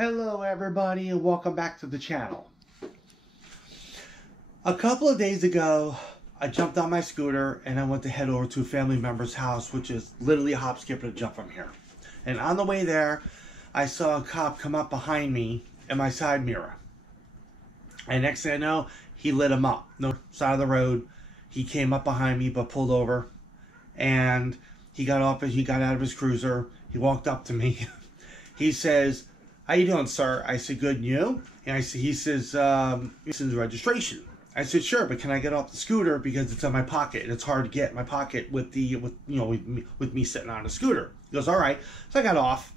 Hello everybody and welcome back to the channel. A couple of days ago, I jumped on my scooter and I went to head over to a family member's house, which is literally a hop, skip, and a jump from here. And on the way there, I saw a cop come up behind me in my side mirror. And next thing I know, he lit him up. No side of the road. He came up behind me but pulled over. And he got off, he got out of his cruiser. He walked up to me. He says, "How you doing, sir?" I said, "Good, and you?" And he says, registration. I said, "Sure, but can I get off the scooter because it's in my pocket and it's hard to get in my pocket with me sitting on a scooter." He goes, "All right." So I got off.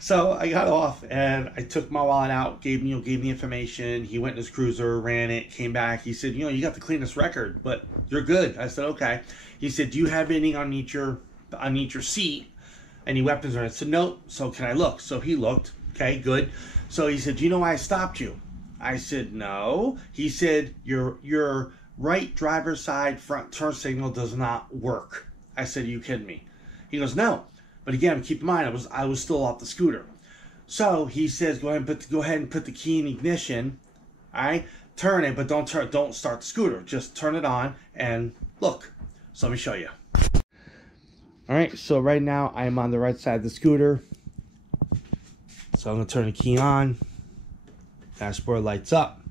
So I got off and I took my wallet out, gave me information. He went in his cruiser, ran it, came back. He said, "You got the cleanest record, but you're good." I said, "Okay." He said, "Do you have anything underneath your seat? Any weapons?" Or I said, "No." So can I look? So he looked. Okay, good. So he said, "Do you know why I stopped you?" I said, "No." He said, your right driver's side front turn signal does not work." I said, "Are you kidding me?" He goes, "No." But again, keep in mind, I was still off the scooter. So he says, go ahead and put the key in ignition. All right, turn it, but don't start the scooter. Just turn it on and look. So let me show you. All right, so right now I'm on the right side of the scooter. So I'm gonna turn the key on. Dashboard lights up,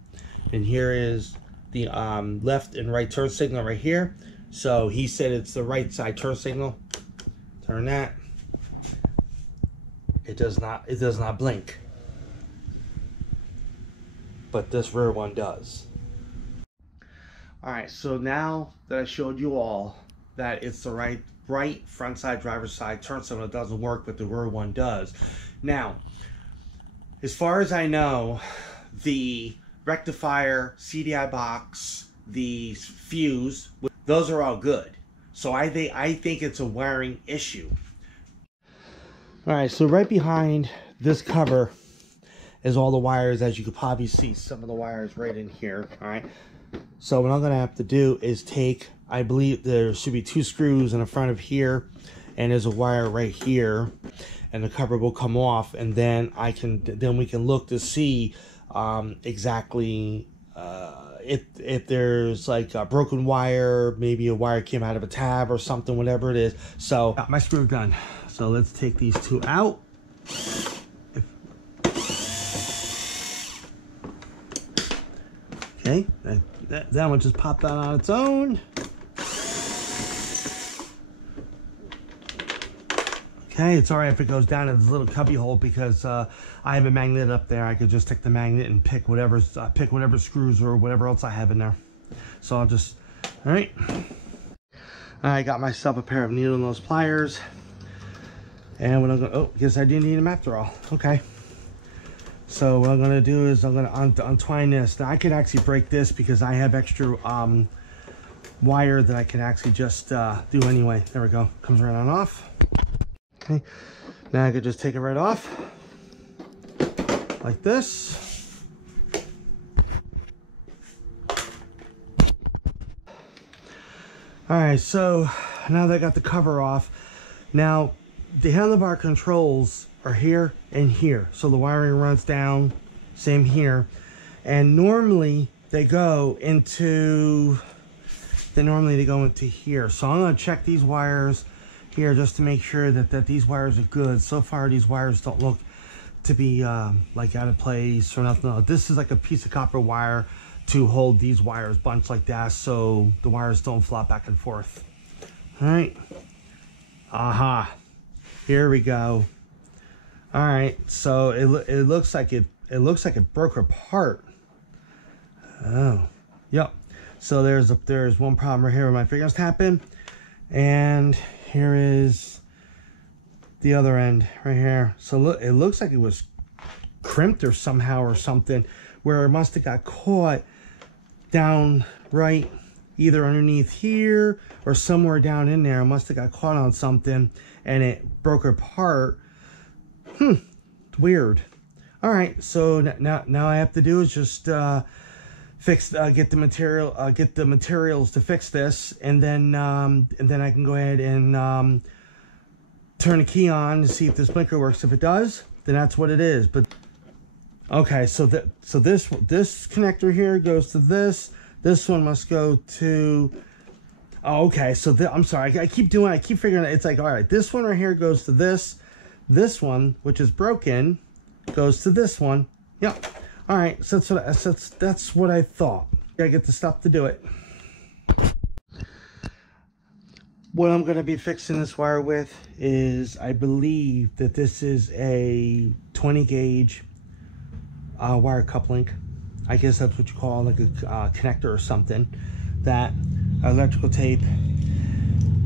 and here is the left and right turn signal right here. So he said it's the right side turn signal. Turn that. It does not blink, but this rear one does. All right, so now that I showed you all that it's the right front side driver's side turn signal, it doesn't work, but the rear one does. Now, as far as I know, the rectifier, CDI box, the fuse, those are all good. So I think it's a wiring issue. All right, so right behind this cover is all the wires. As you could probably see, some of the wires right in here. All right, so what I'm gonna have to do is take, I believe there should be 2 screws in the front of here, and there's a wire right here, and the cover will come off, and then we can look to see exactly if there's like a broken wire, maybe a wire came out of a tab or something, whatever it is. So got my screw gun. So let's take these 2 out. Okay, that one just popped out on its own. Okay, it's all right if it goes down in this little cubby hole because I have a magnet up there. I could just take the magnet and pick whatever screws or whatever else I have in there. So I'll just, all right. I got myself a pair of needle nose pliers. And what I'm going to, oh, guess I didn't need them after all. Okay. So what I'm going to do is I'm going to untwine this. Now I could actually break this because I have extra wire that I can actually just do anyway. There we go. Comes right on off. Okay. Now I could just take it right off. Like this. Alright, so now that I got the cover off, now the handlebar controls are here and here. So the wiring runs down, same here. And normally they go into here. So I'm gonna check these wires here just to make sure that these wires are good. So far these wires don't look to be like out of place or nothing. No, this is like a piece of copper wire to hold these wires bunched like that so the wires don't flop back and forth. All right. Aha. Here we go. All right, so it looks like it broke apart. Oh, yep. So there's one problem right here where my finger's tapping, and here is the other end right here. So look, it looks like it was crimped or somehow or something, where it must have got caught down right either underneath here or somewhere down in there. It must have got caught on something and it broke apart. It's weird. All right, so now I have to do is just get the materials to fix this, and then I can go ahead and turn the key on to see if this blinker works. If it does, then that's what it is. But okay, so this connector here goes to this. This one must go to. Oh, okay. So I'm sorry. I keep figuring it. It's like, all right, this one right here goes to this. This one, which is broken, goes to this one. Yep. All right. So that's what I thought. I get the stuff to do it. What I'm going to be fixing this wire with is, I believe that this is a 20 gauge wire coupling. I guess that's what you call like a connector or something. That electrical tape.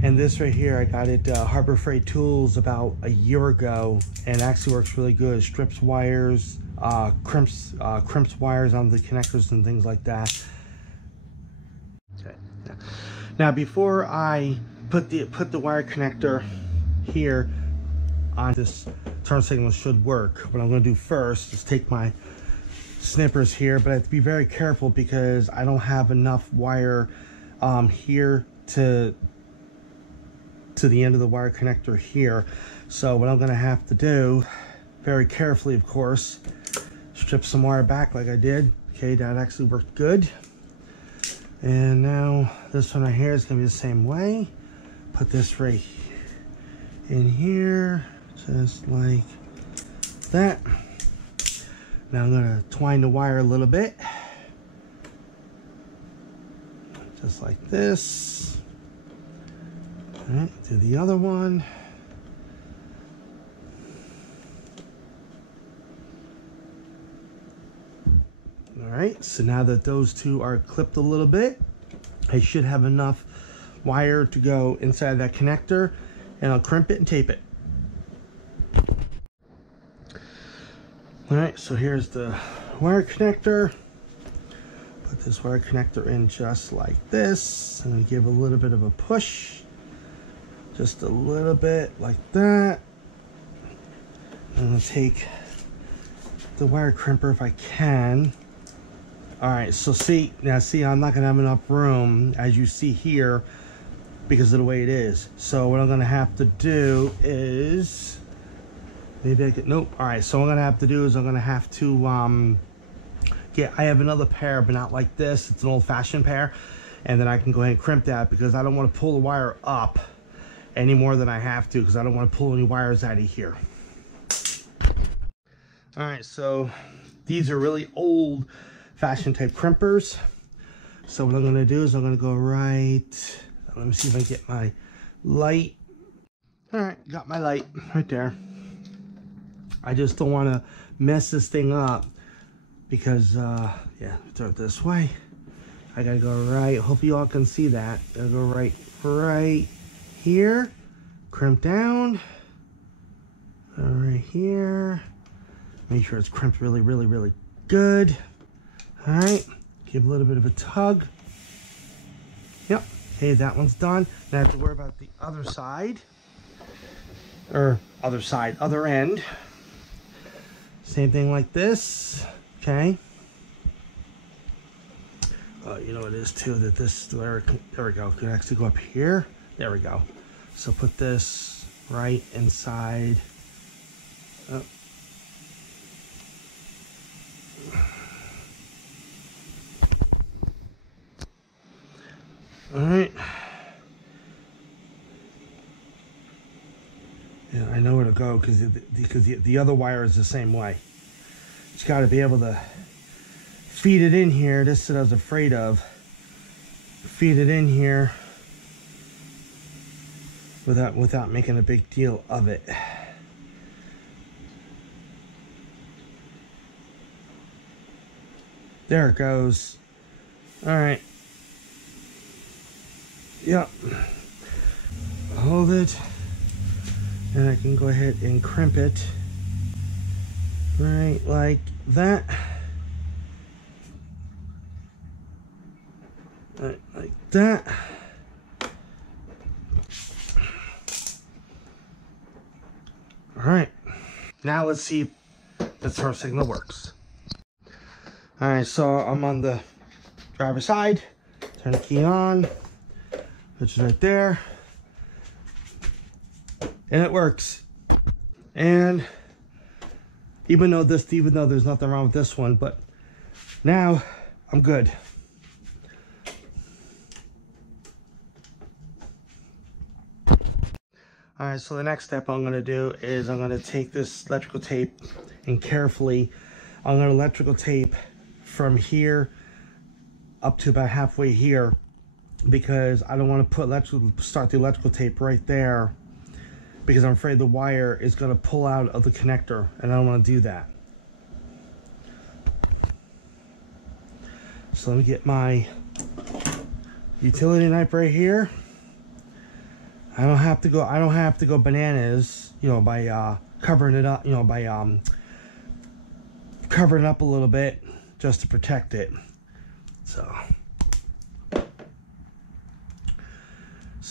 And this right here, I got it Harbor Freight Tools about a year ago, and actually works really good. Strips wires, crimps wires on the connectors and things like that. Okay. Now before I put the wire connector here on this turn signal, should work. What I'm going to do first is take my snippers here, but I have to be very careful because I don't have enough wire here to the end of the wire connector here. So what I'm going to have to do, very carefully of course, strip some wire back like I did. Okay, that actually worked good. And now this one right here is going to be the same way. Put this right in here, just like that. Now I'm going to twine the wire a little bit, just like this. All right, do the other one. All right, so now that those two are clipped a little bit, I should have enough wire to go inside that connector, and I'll crimp it and tape it. All right, so here's the wire connector. Put this wire connector in just like this, and give a little bit of a push, just a little bit like that. I'm gonna take the wire crimper if I can. All right, so see, I'm not gonna have enough room, as you see here, because of the way it is. So what I'm gonna have to do is, maybe I could, nope. All right, so what I'm gonna have to do is I'm gonna have to, I have another pair, but not like this. It's an old-fashioned pair. And then I can go ahead and crimp that, because I don't want to pull the wire up any more than I have to, because I don't want to pull any wires out of here. All right, so these are really old-fashioned type crimpers. So what I'm gonna do is I'm gonna go right, let me see if I get my light. All right, got my light right there. I just don't want to mess this thing up, because yeah, throw it this way. I gotta go right, hope you all can see that. Gotta go right here, crimp down, right here. Make sure it's crimped really good. All right, give a little bit of a tug. Yep, okay, that one's done. Now I have to worry about the other side, or other end. Same thing like this, okay. You know it is too, that this, there we go, could actually go up here. There we go. So put this right inside. Oh. All right. Yeah, I know where to go, because the other wire is the same way. Just got to be able to feed it in here. This is what I was afraid of. Feed it in here without making a big deal of it. There it goes. All right. Yep. Hold it, and I can go ahead and crimp it right like that. Right like that. All right. Now let's see if the turn signal works. All right, so I'm on the driver's side. Turn the key on, which is right there, and it works. And Even though there's nothing wrong with this one, but now I'm good. All right, so the next step I'm going to do is I'm going to take this electrical tape and carefully, I'm going to electrical tape from here up to about halfway here, because I don't want to start the electrical tape right there, because I'm afraid the wire is going to pull out of the connector, and I don't want to do that. So let me get my utility knife right here. I don't have to go bananas, you know, by covering it up, you know, by covering it up a little bit just to protect it. So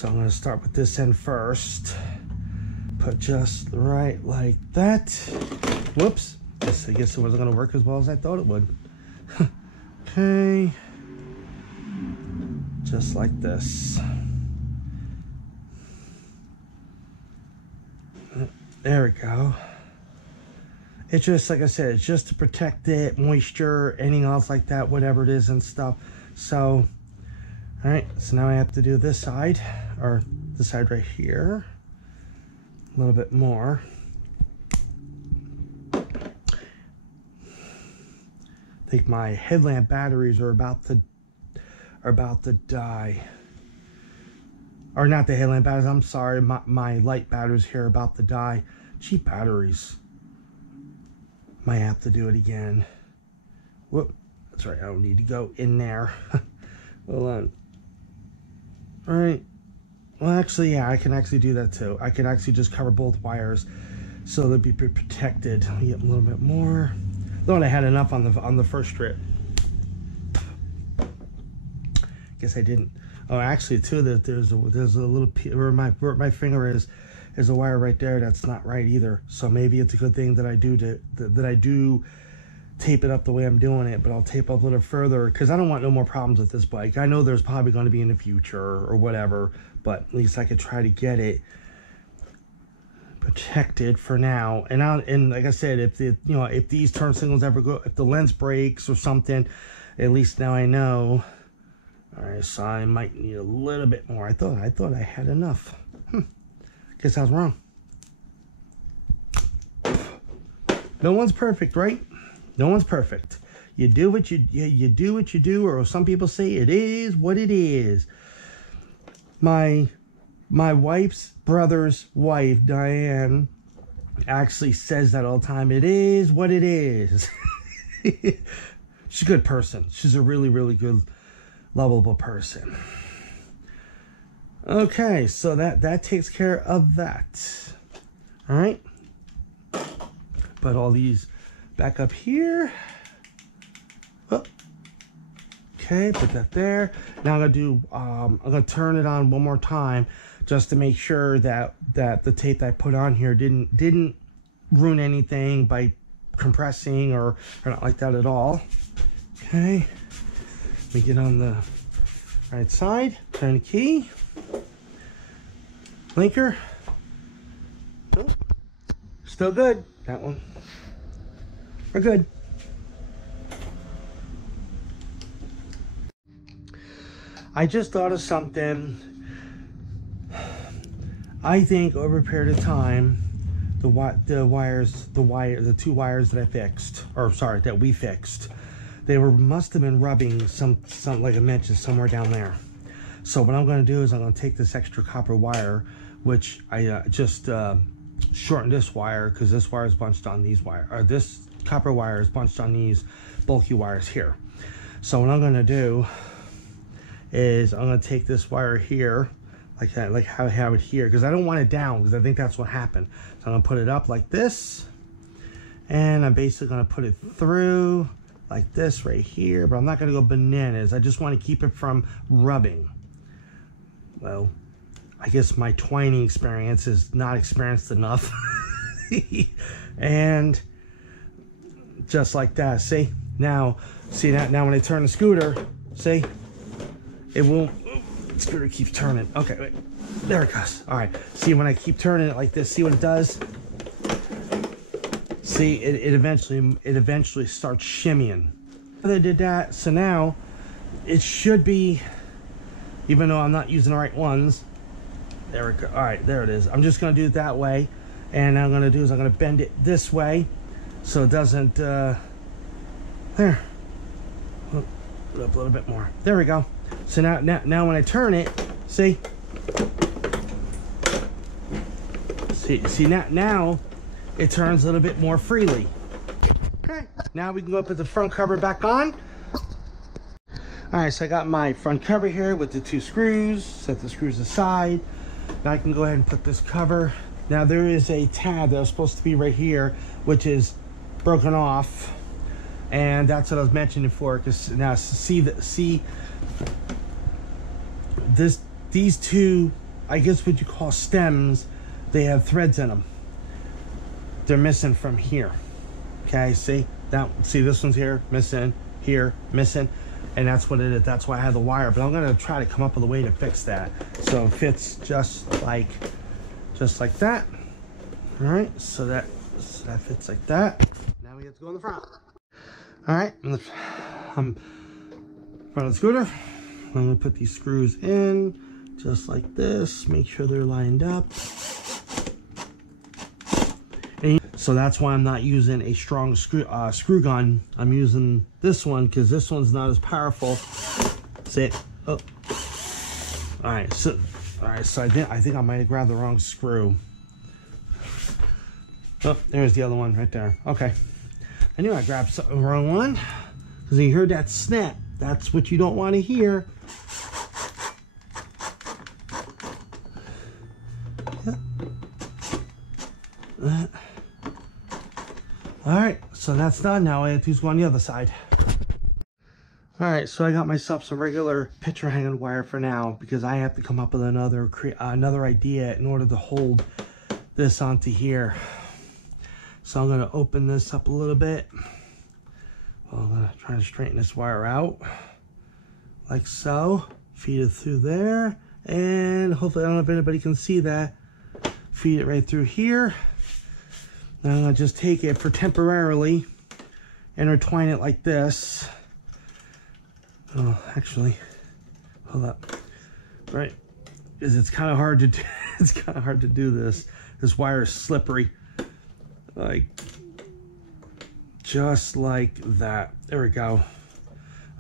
I'm going to start with this end first. Put just right like that. Whoops. I guess it wasn't going to work as well as I thought it would. Okay. Just like this. There we go. It's just, like I said, it's just to protect it, moisture, anything else like that, whatever it is and stuff. So, all right, so now I have to do this side, or this side right here. A little bit more. I think my headlamp batteries are about to die. Or not the headlamp batteries, I'm sorry, my light batteries here are about to die. Cheap batteries. Might have to do it again. Whoop, that's right, I don't need to go in there. Hold on. Alright. Well, actually, yeah, I can actually do that too. I can actually just cover both wires so they'll be protected. Let me get a little bit more. Thought I had enough on the first strip. Guess I didn't. Oh, actually, too, that there's a little where my finger is. There's a wire right there that's not right either. So maybe it's a good thing that I do tape it up the way I'm doing it. But I'll tape up a little further because I don't want no more problems with this bike. I know there's probably going to be in the future or whatever, but at least I could try to get it protected for now. And like I said, if these turn signals ever go, if the lens breaks or something, at least now I know. All right, so I might need a little bit more. I thought I had enough. Guess I was wrong. No one's perfect, right? No one's perfect. You do what you do what you do, or some people say it is what it is. My wife's brother's wife, Diane, actually says that all the time. It is what it is. She's a good person. She's a really, really good, lovable person. Okay, so that takes care of that. All right. Put all these back up here. Oh. Okay, put that there. Now I'm gonna turn it on one more time just to make sure that the tape that I put on here didn't ruin anything by compressing or not like that at all. Okay. Let me get on the right side. Turn the key. Blinker. Oh, still good. That one. We're good. I just thought of something. I think over a period of time, the two wires that I fixed, or sorry, that we fixed, they must have been rubbing some like I mentioned, somewhere down there. So what I'm going to do is I'm going to take this extra copper wire, which I just shortened this wire because this wire is bunched on these wires, or this copper wire is bunched on these bulky wires here. So what I'm going to do is I'm going to take this wire here, like how I have it here, because I don't want it down, because I think that's what happened. So I'm going to put it up like this, and I'm basically going to put it through like this right here, but I'm not going to go bananas. I just want to keep it from rubbing. Well, I guess my twining experience is not experienced enough. And just like that, see? Now when I turn the scooter, see? It won't, the scooter keeps turning. Okay, wait, there it goes. All right, see when I keep turning it like this, see what it does? See? See, it eventually starts shimmying. They did that, so now it should be, even though I'm not using the right ones. There we go. All right, there it is. I'm just gonna do it that way, and what I'm gonna do is I'm gonna bend it this way so it doesn't. There. Put up a little bit more. There we go. So now when I turn it, see now it turns a little bit more freely. Okay. Now we can go put the front cover back on. All right, so I got my front cover here with the 2 screws. Set the screws aside. Now I can go ahead and put this cover. Now there is a tab that was supposed to be right here, which is broken off, and that's what I was mentioning before. Because now these 2, I guess what you call stems, they have threads in them. They're missing from here. Okay, see this one's here missing, here missing. And that's what it is. That's why I had the wire. But I'm gonna try to come up with a way to fix that so it fits just like that. All right, so that fits like that. Now we have to go in the front. All right, in the front of the scooter, I'm gonna put these screws in just like this. Make sure they're lined up. So that's why I'm not using a strong screw gun. I'm using this one because this one's not as powerful. See? Oh. All right. So I think I might have grabbed the wrong screw. Oh, there's the other one right there. Okay. I knew I grabbed the wrong one because you heard that snap. That's what you don't want to hear. All right, so that's done. Now I have to go on the other side. All right, so I got myself some regular picture hanging wire for now because I have to come up with another idea in order to hold this onto here. So I'm gonna open this up a little bit. Well, I'm gonna try to straighten this wire out like so. Feed it through there, and hopefully I don't know if anybody can see that. Feed it right through here. Now I'm gonna just take it for temporarily, intertwine it like this. Oh, actually, hold up. Right, because it's kind of hard to do. It's kind of hard to do this. This wire is slippery, like just like that. There we go.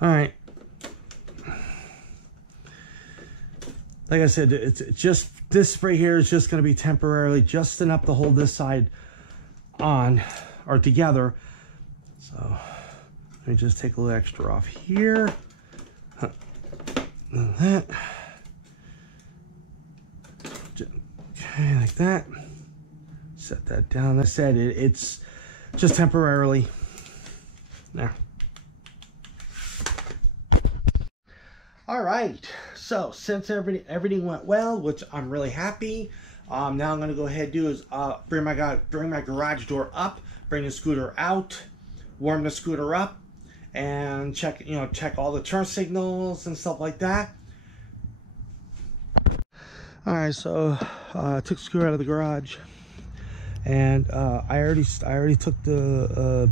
All right. Like I said, it's just this right here is just going to be temporarily, just enough to hold this side on or together. So let me just take a little extra off here. And that. Okay, like that. Set that down. I said it's just temporarily. There. All right. So since everything went well, which I'm really happy, now I'm gonna go ahead and do is bring my garage door up, bring the scooter out, warm the scooter up, and check all the turn signals and stuff like that. All right, so I took the scooter out of the garage, and I already started the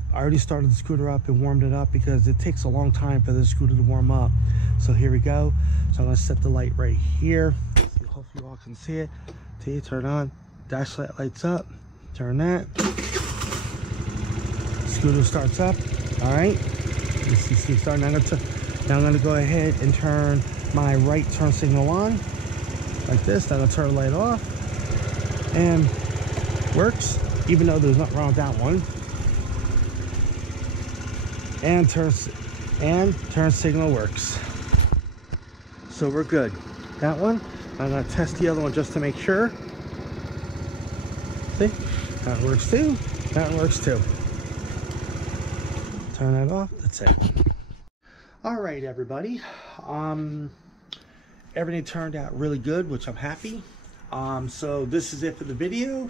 scooter up and warmed it up because it takes a long time for the scooter to warm up. So here we go. So I'm gonna set the light right here. Hopefully you all can see it. See, turn on. Dash light lights up. Turn that. Scooter starts up. All right. You see starting. Now I'm gonna go ahead and turn my right turn signal on, like this. Then I'll turn the light off, and works. Even though there's nothing wrong with that one. And turn signal works. So we're good. That one. I'm gonna test the other one just to make sure. See, that works too. That works too. Turn that off. That's it. All right, everybody. Everything turned out really good, which I'm happy. So this is it for the video.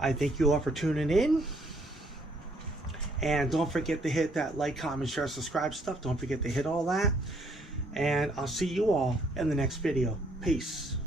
I thank you all for tuning in. And don't forget to hit that like, comment, share, subscribe stuff. Don't forget to hit all that. And I'll see you all in the next video. Peace.